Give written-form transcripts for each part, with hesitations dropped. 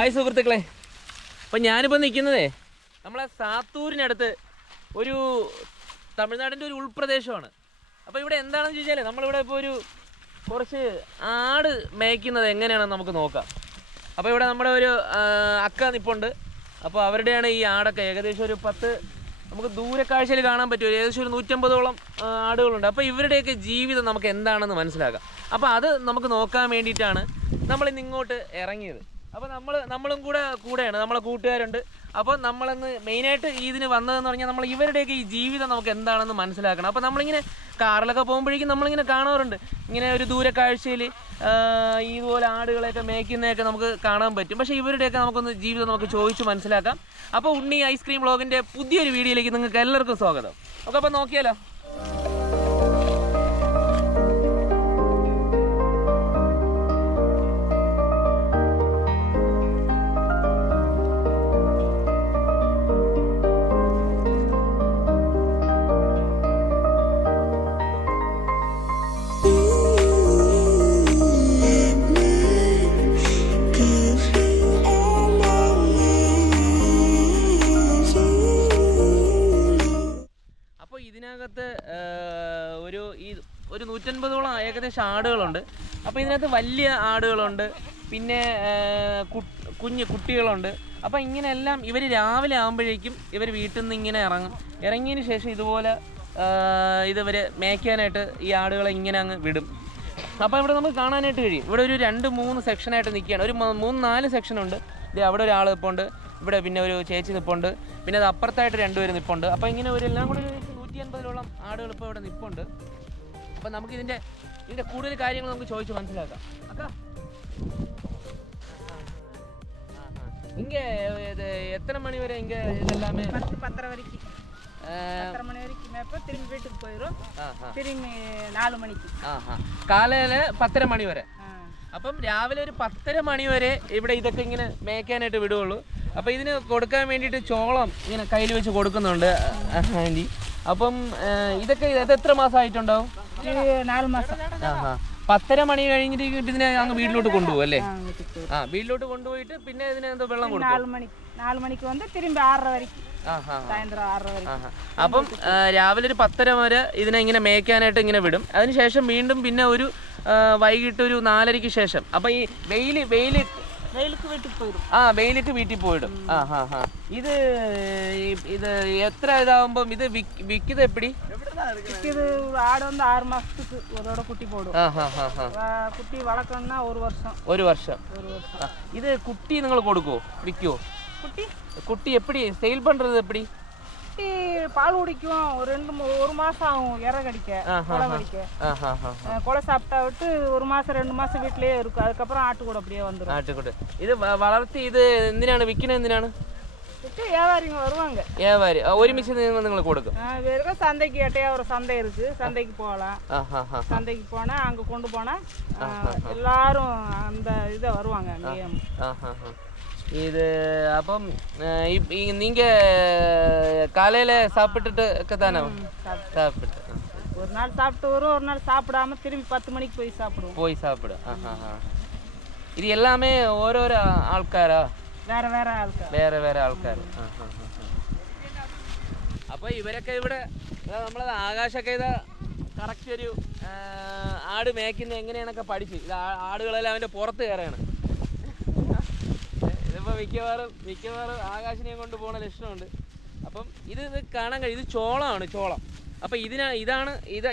Hi സുഹൃത്തുക്കളെ, അപ്പം ഞാനിപ്പോൾ നിൽക്കുന്നതേ നമ്മളെ സാത്തൂരിനടുത്ത് ഒരു തമിഴ്നാടിൻ്റെ ഒരു ഉൾപ്രദേശമാണ്. അപ്പോൾ ഇവിടെ എന്താണെന്ന് ചോദിച്ചാൽ നമ്മളിവിടെ ഇപ്പോൾ കുറച്ച് ആട് മേയ്ക്കുന്നത് എങ്ങനെയാണെന്ന് നമുക്ക് നോക്കാം. അപ്പോൾ ഇവിടെ നമ്മുടെ ഒരു അക്ക നിപ്പുണ്ട്. അപ്പോൾ അവരുടെയാണ് ഈ ആടൊക്കെ. ഏകദേശം ഒരു 10 നമുക്ക് ദൂരക്കാഴ്ചയിൽ കാണാൻ പറ്റും. ഏകദേശം ഒരു 150ഓളം ആടുകളുണ്ട്. അപ്പോൾ ഇവരുടെയൊക്കെ ജീവിതം നമുക്ക് എന്താണെന്ന് മനസ്സിലാക്കാം. അപ്പോൾ അത് നമുക്ക് നോക്കാൻ വേണ്ടിയിട്ടാണ് നമ്മളിന്ന് ഇങ്ങോട്ട് ഇറങ്ങിയത്. അപ്പോൾ നമ്മളും കൂടെയാണ്, നമ്മളെ കൂട്ടുകാരുണ്ട്. അപ്പോൾ നമ്മളിന്ന് മെയിനായിട്ട് ഇതിന് വന്നതെന്ന് പറഞ്ഞാൽ നമ്മൾ ഇവരുടെയൊക്കെ ഈ ജീവിതം നമുക്ക് എന്താണെന്ന് മനസ്സിലാക്കണം. അപ്പോൾ നമ്മളിങ്ങനെ കാറിലൊക്കെ പോകുമ്പോഴേക്കും നമ്മളിങ്ങനെ കാണാറുണ്ട്, ഇങ്ങനെ ഒരു ദൂരക്കാഴ്ചയിൽ ഇതുപോലെ ആടുകളെയൊക്കെ മേയ്ക്കുന്നതൊക്കെ നമുക്ക് കാണാൻ പറ്റും. പക്ഷേ ഇവരുടെയൊക്കെ നമുക്കൊന്ന് ജീവിതം നമുക്ക് ചോദിച്ച് മനസ്സിലാക്കാം. അപ്പോൾ ഉണ്ണി ഐസ്ക്രീം വ്ളോഗിൻ്റെ പുതിയൊരു വീഡിയോയിലേക്ക് നിങ്ങൾക്ക് എല്ലാവർക്കും സ്വാഗതം. ഓക്കെ, അപ്പോൾ നോക്കിയാലോ. ഇതിനകത്ത് ഒരു 150ഓളം ഏകദേശം ആടുകളുണ്ട്. അപ്പോൾ ഇതിനകത്ത് വലിയ ആടുകളുണ്ട്, പിന്നെ കുട്ടികളുണ്ട്. അപ്പോൾ ഇങ്ങനെയെല്ലാം ഇവർ രാവിലെ ആകുമ്പോഴേക്കും ഇവർ വീട്ടിൽ നിന്ന് ഇങ്ങനെ ഇറങ്ങിയതിന് ശേഷം ഇതുപോലെ ഇവർ മേയ്ക്കാനായിട്ട് ഈ ആടുകളെ ഇങ്ങനെ അങ്ങ് വിടും. അപ്പോൾ ഇവിടെ നമുക്ക് കാണാനായിട്ട് കഴിയും. ഇവിടെ ഒരു 2-3 സെക്ഷനായിട്ട് നിൽക്കുകയാണ്. ഒരു 3-4 സെക്ഷനുണ്ട്. ഇത് അവിടെ ഒരാൾ നിൽപ്പുണ്ട്, ഇവിടെ പിന്നെ ഒരു ചേച്ചി നിൽപ്പുണ്ട്, പിന്നെ അത് അപ്പുറത്തായിട്ട് 2 പേര് നിൽപ്പുണ്ട്. അപ്പോൾ ഇങ്ങനെ എല്ലാം കൂടി 150ഓളം ആടുകൾ ഇപ്പോൾ ഇവിടെ നിൽപ്പുണ്ട്. അപ്പം നമുക്ക് ഇതിൻ്റെ കൂടുതൽ കാര്യങ്ങൾ നമുക്ക് ചോദിച്ച് മനസ്സിലാക്കാം. അക്ക ഇത് എത്ര മണി വരെ ഇതെല്ലാമേ? 10 வரைக்கும். 10 மணி வரைக்கும் மேய்ப்போம். திரும்பி வீட்டுக்கு போயிடும். திரும்பி 4 மணிக்கு. കാലയിൽ 10:30 മണി വരെ. അപ്പം രാവിലെ ഒരു 10:30 മണി വരെ ഇവിടെ ഇതൊക്കെ ഇങ്ങനെ മേയ്ക്കാനായിട്ട് വിടുകയുള്ളൂ. അപ്പോൾ ഇതിന് കൊടുക്കാൻ വേണ്ടിയിട്ട് ചോളം ഇങ്ങനെ കയ്യിൽ വെച്ച് കൊടുക്കുന്നുണ്ട് ആൻറ്റി. അപ്പം ഇതൊക്കെ ഇത് എത്ര മാസമായിട്ടുണ്ടാവും? 4 മാസം. 10:30 മണി കഴിഞ്ഞിട്ട് ഇതിനെ അങ്ങ് വീട്ടിലോട്ട് കൊണ്ടുപോകും അല്ലേ? വീട്ടിലോട്ട് കൊണ്ടുപോയിട്ട് പിന്നെ ഇതിന് എന്തോ വെള്ളം കൊടുക്കും. 4 മണിക്ക് വന്ന് തിരുമ്പി 6:30 വരെക്കും. അപ്പം രാവിലെ ഒരു 10:30 വരെ ഇതിനെ ഇങ്ങനെ മേയ്ക്കാനായിട്ട് ഇങ്ങനെ വിടും. അതിനുശേഷം വീണ്ടും പിന്നെ ഒരു വൈകിട്ട് ഒരു 4:30ക്ക് ശേഷം. അപ്പം ഈ വെയിലേക്ക് വീട്ടിൽ പോയിടും. ഇത് എത്ര ഇതാവുമ്പം ഇത് വിൽക്കുന്നത് എപ്പടി? ஆடு வந்து 6 மாசத்துக்கு அதோட குட்டி போடும். குட்டி வளர்க்கணும்னா 1 வருஷம். இது குட்டி നിങ്ങൾ കൊടുക്കോ, விற்கோ? குட்டி எப்படி சேல் பண்றது? எப்படி பால் குடிக்கும். ஒரு மாசம் ஆகும் இறை கடிக்க, கொலை கடிக்க. கொலை சாப்பிட்டா விட்டு 1 மாசம் 2 மாசம் வீட்டிலேயே இருக்கும். அதுக்கப்புறம் ஆட்டுக்கூட அப்படியே வந்துடும். ஆட்டுக்கூட ഇത് വളർത്തി ഇത് എന്തിനാണ് വിൽക്കുന്നത്? എന്തിനാണ്? வியாபாரிங்க வருவாங்க. வியாபாரி ഒരുമിച്ച് നിങ്ങൾ കൊടുക്കും. வேற சந்தைக்கு எட்டையா ஒரு சந்தை இருக்கு, சந்தைக்கு போகலாம். சந்தைக்கு போனா அங்க கொண்டு போனா எல்லாரும் அந்த இத வருவாங்க அங்கேயே. இது അപ്പം நீங்க காலையில சாப்பிட்டுட்டு தானே சாப்பிட்டு? ஒரு நாள் சாப்பிட்டு வரும், ஒரு நாள் சாப்பிடாம திரும்பி 10 மணிக்கு போய் சாப்பிடும். இது எல்லாமே ഓരോരോ ആൾക്കാരാ? വേറെ ആൾക്കാർ. അപ്പോൾ ഇവരൊക്കെ ഇവിടെ നമ്മളത് ആകാശൊക്കെ ഇതാ കറക്റ്റ് ഒരു ആട് മേയ്ക്കുന്നത് എങ്ങനെയാണൊക്കെ പഠിച്ച് ഇത് ആടുകളെല്ലാം അവൻ്റെ പുറത്ത് കയറാണ്. ഇതിപ്പോൾ മിക്കവാറും ആകാശിനെയും കൊണ്ട് പോകുന്ന ലക്ഷണമുണ്ട്. അപ്പം ഇത് കാണാൻ കഴിയും. ഇത് ചോളമാണ്, ചോളം. അപ്പോൾ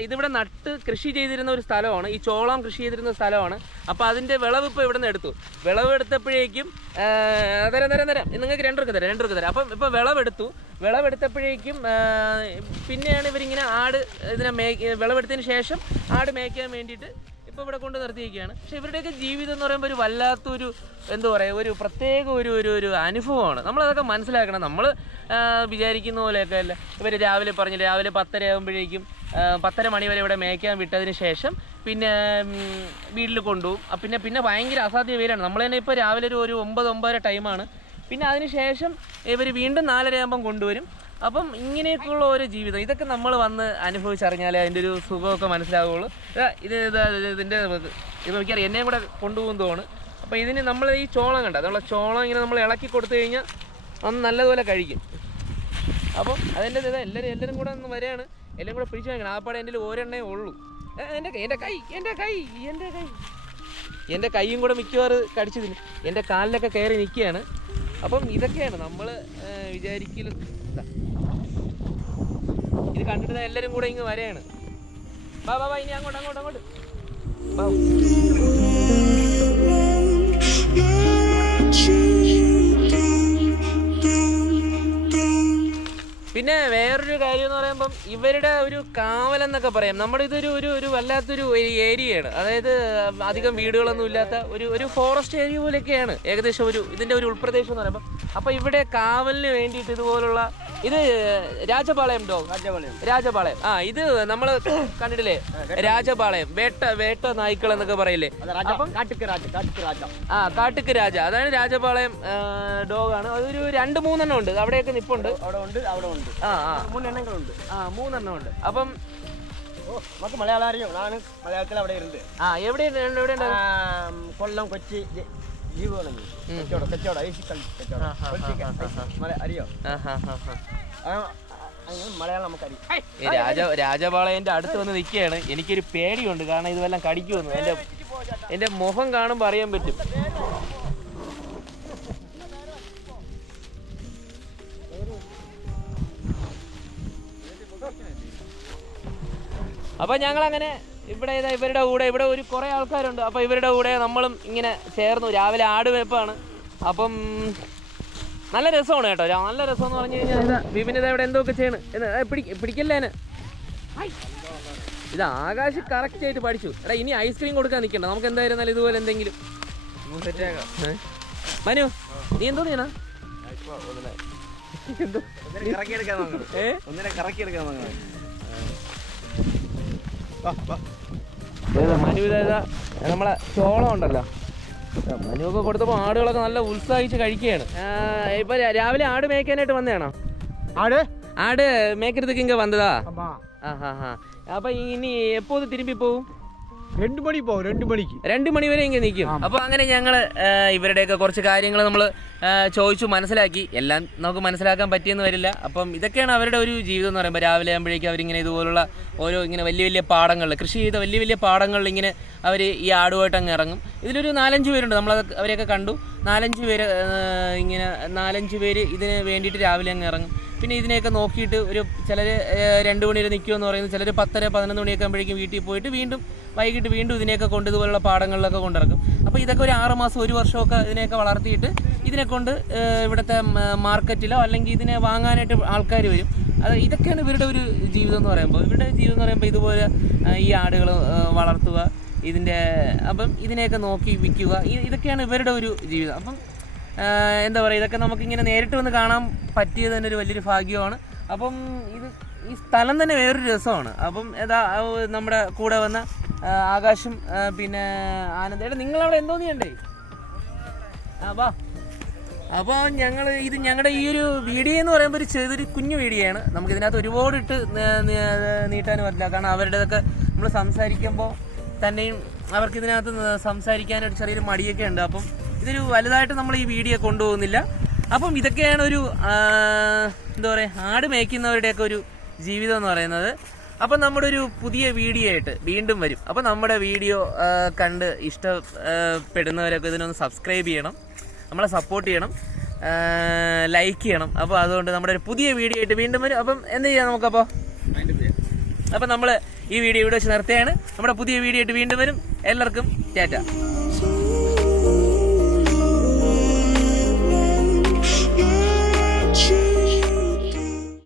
ഇതിവിടെ നട്ട് കൃഷി ചെയ്തിരുന്ന ഒരു സ്ഥലമാണ്. ഈ ചോളം കൃഷി ചെയ്തിരുന്ന സ്ഥലമാണ്. അപ്പോൾ അതിൻ്റെ വിളവ് ഇപ്പോൾ ഇവിടെ നിന്ന് എടുത്തു. വിളവെടുത്തപ്പോഴേക്കും തരാം നിങ്ങൾക്ക് 2 പേർക്ക് തരാം. അപ്പം ഇപ്പോൾ വിളവെടുത്തപ്പോഴേക്കും പിന്നെയാണ് ഇവരിങ്ങനെ ആട് ഇതിനെ വിളവെടുത്തതിന് ശേഷം ആട് മേയ്ക്കാൻ വേണ്ടിയിട്ട് ഇപ്പോൾ ഇവിടെ കൊണ്ട് നിർത്തിയിരിക്കുകയാണ്. പക്ഷേ ഇവരുടെയൊക്കെ ജീവിതം എന്ന് പറയുമ്പോൾ ഒരു വല്ലാത്തൊരു എന്താ പറയുക, ഒരു പ്രത്യേക ഒരു അനുഭവമാണ്. നമ്മളതൊക്കെ മനസ്സിലാക്കണം. നമ്മൾ വിചാരിക്കുന്ന പോലെയൊക്കെ അല്ല. ഇവർ രാവിലെ 10:30 ആകുമ്പോഴേക്കും 10:30 മണി വരെ ഇവിടെ മേയ്ക്കാൻ വിട്ടതിന് ശേഷം പിന്നെ വീട്ടിൽ കൊണ്ടുപോകും. പിന്നെ ഭയങ്കര അസാധ്യ വെയിലാണ്. നമ്മൾ തന്നെ ഇപ്പോൾ രാവിലെ ഒരു 9-9:30 ടൈമാണ്. പിന്നെ അതിന് ശേഷം ഇവർ വീണ്ടും 4:30 ആകുമ്പം കൊണ്ടുവരും. അപ്പം ഇങ്ങനെയൊക്കെയുള്ള ഓരോ ജീവിതം ഇതൊക്കെ നമ്മൾ വന്ന് അനുഭവിച്ചറിഞ്ഞാലേ അതിൻ്റെ ഒരു സുഖമൊക്കെ മനസ്സിലാവുകയുള്ളൂ. ഇതിൻ്റെ ഇത് എനിക്കറിയാം, എന്നെയും കൂടെ കൊണ്ടുപോകുന്നതാണ്. അപ്പോൾ ഇതിന് നമ്മൾ ഈ ചോളം കണ്ട അതുള്ള ചോളം ഇങ്ങനെ നമ്മൾ ഇളക്കി കൊടുത്തു കഴിഞ്ഞാൽ ഒന്ന് നല്ലതുപോലെ കഴിക്കും. അപ്പം അതിൻ്റെ എല്ലാവരും കൂടെ ഒന്ന് വരെയാണ്, എല്ലാം കൂടെ പിടിച്ചു വാങ്ങിക്കണം. ആ പാടെ എൻ്റെ ഒരെണ്ണേ ഉള്ളൂ. എൻ്റെ കൈയും കൂടെ മിക്കവാറും കടിച്ചു തിന്നും. എൻ്റെ കാലിലൊക്കെ കയറി നിൽക്കുകയാണ്. അപ്പം ഇതൊക്കെയാണ് നമ്മൾ വിചാരിക്കലും. ഇത് കണ്ടിട്ട് എല്ലാവരും കൂടെ ഇങ്ങ് വരെയാണ്. ബാ ഇനി അങ്ങോട്ട് ബാ. പിന്നെ വേറൊരു കാര്യം എന്ന് പറയുമ്പം ഇവരുടെ ഒരു കാവലെന്നൊക്കെ പറയാം. നമ്മുടെ ഇതൊരു ഒരു വല്ലാത്തൊരു ഏരിയയാണ്. അതായത് അധികം വീടുകളൊന്നും ഇല്ലാത്ത ഒരു ഫോറസ്റ്റ് ഏരിയ പോലെയൊക്കെയാണ് ഏകദേശം ഇതിൻ്റെ ഒരു ഉൾപ്രദേശം എന്ന് പറയുമ്പോൾ. അപ്പോൾ ഇവിടെ കാവലിന് വേണ്ടിയിട്ട് ഇതുപോലുള്ള ഇത് രാജപാളയം രാജപാളയം. ഇത് നമ്മൾ കണ്ടിട്ടില്ലേ, രാജപാളയം വേട്ട നായ്ക്കൾ എന്നൊക്കെ പറയില്ലേ. അപ്പം കാട്ടുക്ക് രാജ, അതാണ് രാജപാളയം ഡോഗാണ്. അതൊരു 2-3 ഉണ്ട്, അവിടെയൊക്കെ നിപ്പുണ്ട്. മൂന്നെണ്ണം ഉണ്ട്. അപ്പം മലയാളം അറിയോ? മലയാളത്തിൽ അവിടെ ഉണ്ട്. എവിടെ കൊല്ലം, കൊച്ചി, അറിയോ? മലയാളം നമുക്കറിയാം. രാജപാളയന്റെ അടുത്ത് വന്ന് നിൽക്കുകയാണ്. എനിക്കൊരു പേടിയുണ്ട്, കാരണം ഇതുവെല്ലാം കടിക്കുമെന്ന്. എന്റെ മുഖം കാണുമ്പോൾ അറിയാൻ പറ്റും. അപ്പൊ ഞങ്ങളങ്ങനെ ഇവരുടെ കൂടെ ഇവിടെ ഒരു കുറേ ആൾക്കാരുണ്ട്. അപ്പോൾ ഇവരുടെ കൂടെ നമ്മളും ഇങ്ങനെ ചേർന്നു. രാവിലെ ആടുവെപ്പാണ്. അപ്പം നല്ല രസമാണ് കേട്ടോ. നല്ല രസം എന്ന് പറഞ്ഞു കഴിഞ്ഞാൽ വിപിനിത ഇവിടെ എന്തൊക്കെ ചെയ്യണം പിടിക്കല്ലേന്. ഇത് ആകാശ് കറക്റ്റ് ആയിട്ട് പഠിച്ചു. എടാ ഇനി ഐസ്ക്രീം കൊടുക്കാൻ നിൽക്കണ്ട, നമുക്ക് എന്തായിരുന്നാലും ഇതുപോലെ എന്തെങ്കിലും മനു നീ എന്തോ ചെയ്യണ? മനു ഇതാ നമ്മളെ ചോളം ഉണ്ടല്ലോ, മനുവൊക്കെ കൊടുത്തപ്പോൾ ആടുകളൊക്കെ നല്ല ഉത്സാഹിച്ച് കഴിക്കുകയാണ്. ഇപ്പൊ രാവിലെ ആട് മേയ്ക്കാനായിട്ട് വന്നതാണോ? ആട് മേയ്ക്കരുതൊക്കെ ഇങ്ങ വന്നതാ. അപ്പൊ ഇനി എപ്പോ തിരുമ്പി പോവും? 2 മണി പോവും. 2 മണി വരെ ഇങ്ങനെ നിൽക്കും. അപ്പോൾ അങ്ങനെ ഞങ്ങള് ഇവരുടെയൊക്കെ കുറച്ച് കാര്യങ്ങൾ നമ്മൾ ചോദിച്ചു മനസ്സിലാക്കി. എല്ലാം നമുക്ക് മനസ്സിലാക്കാൻ പറ്റിയെന്ന് വരില്ല. അപ്പം ഇതൊക്കെയാണ് അവരുടെ ഒരു ജീവിതം എന്ന് പറയുമ്പോൾ. രാവിലെ ആകുമ്പോഴേക്കും അവരിങ്ങനെ ഇതുപോലുള്ള ഓരോ ഇങ്ങനെ വലിയ പാടങ്ങളിൽ, കൃഷി ചെയ്ത വലിയ പാടങ്ങളിൽ ഇങ്ങനെ അവർ ഈ ആടുമായിട്ട് അങ്ങ് ഇറങ്ങും. ഇതിലൊരു 4-5 പേരുണ്ട്. അവരെയൊക്കെ കണ്ടു. 4-5 പേര് ഇങ്ങനെ 4-5 പേര് ഇതിന് വേണ്ടിയിട്ട് രാവിലെ അങ്ങ് ഇറങ്ങും. പിന്നെ ഇതിനെയൊക്കെ നോക്കിയിട്ട് ചിലർ 2 മണി വരെ നിൽക്കുമെന്ന് പറയുന്നത്, ചിലർ 10-11 മണിയൊക്കെ ആകുമ്പോഴേക്കും വീട്ടിൽ പോയിട്ട് വൈകിട്ട് വീണ്ടും ഇതിനെയൊക്കെ കൊണ്ട് ഇതുപോലുള്ള പാടങ്ങളിലൊക്കെ കൊണ്ടിറക്കും. അപ്പോൾ ഇതൊക്കെ ഒരു 6 മാസം 1 വർഷമൊക്കെ ഇതിനെയൊക്കെ വളർത്തിയിട്ട് ഇതിനെ കൊണ്ട് ഇവിടുത്തെ മാർക്കറ്റിലോ അല്ലെങ്കിൽ ഇതിനെ വാങ്ങാനായിട്ട് ആൾക്കാർ വരും. ഇതൊക്കെയാണ് ഇവരുടെ ഒരു ജീവിതം എന്ന് പറയുമ്പോൾ. ഇവരുടെ ജീവിതം എന്ന് പറയുമ്പോൾ ഇതുപോലെ ഈ ആടുകൾ വളർത്തുക, അപ്പം ഇതിനെയൊക്കെ നോക്കി വിൽക്കുക, ഇതൊക്കെയാണ് ഇവരുടെ ഒരു ജീവിതം. അപ്പം എന്താ പറയുക, ഇതൊക്കെ നമുക്കിങ്ങനെ നേരിട്ട് വന്ന് കാണാൻ പറ്റിയത് തന്നെ ഒരു വലിയൊരു ഭാഗ്യമാണ്. അപ്പം ഈ സ്ഥലം തന്നെ വേറൊരു രസമാണ്. അപ്പം നമ്മുടെ കൂടെ വന്ന ആകാശും പിന്നെ ആനന്ദ, നിങ്ങളവിടെ എന്തോ ചെയ്യണ്ടേ? വാ. അപ്പോൾ ഞങ്ങളുടെ ഈ ഒരു വീഡിയോ എന്ന് പറയുമ്പോൾ ചെറിയൊരു കുഞ്ഞു വീഡിയോ ആണ്. നമുക്കിതിനകത്ത് ഒരുപാട് ഇട്ട് നീട്ടാനും പറ്റില്ല. കാരണം അവരുടേതൊക്കെ നമ്മൾ സംസാരിക്കുമ്പോൾ തന്നെയും അവർക്കിതിനകത്ത് സംസാരിക്കാനൊരു ചെറിയൊരു മടിയൊക്കെ ഉണ്ട്. അപ്പം ഇതൊരു വലുതായിട്ട് നമ്മൾ ഈ വീഡിയോ കൊണ്ടുപോകുന്നില്ല. അപ്പം ഇതൊക്കെയാണ് ഒരു എന്താ പറയുക, ആട് മേയ്ക്കുന്നവരുടെയൊക്കെ ഒരു ജീവിതം എന്ന് പറയുന്നത്. അപ്പം നമ്മുടെ ഒരു പുതിയ വീഡിയോ ആയിട്ട് വീണ്ടും വരും. അപ്പം നമ്മുടെ വീഡിയോ കണ്ട് ഇഷ്ടപ്പെടുന്നവരൊക്കെ ഇതിനൊന്ന് സബ്സ്ക്രൈബ് ചെയ്യണം, നമ്മളെ സപ്പോർട്ട് ചെയ്യണം, ലൈക്ക് ചെയ്യണം. അപ്പോൾ അതുകൊണ്ട് നമ്മുടെ ഒരു പുതിയ വീഡിയോ ആയിട്ട് വീണ്ടും വരും. അപ്പം എന്ത് ചെയ്യാം നമുക്കപ്പോൾ? അപ്പം നമ്മൾ ഈ വീഡിയോ ഇവിടെ വെച്ച് നിർത്തുകയാണ്. നമ്മുടെ പുതിയ വീഡിയോ ആയിട്ട് വീണ്ടും വരും. എല്ലാവർക്കും ടാറ്റ.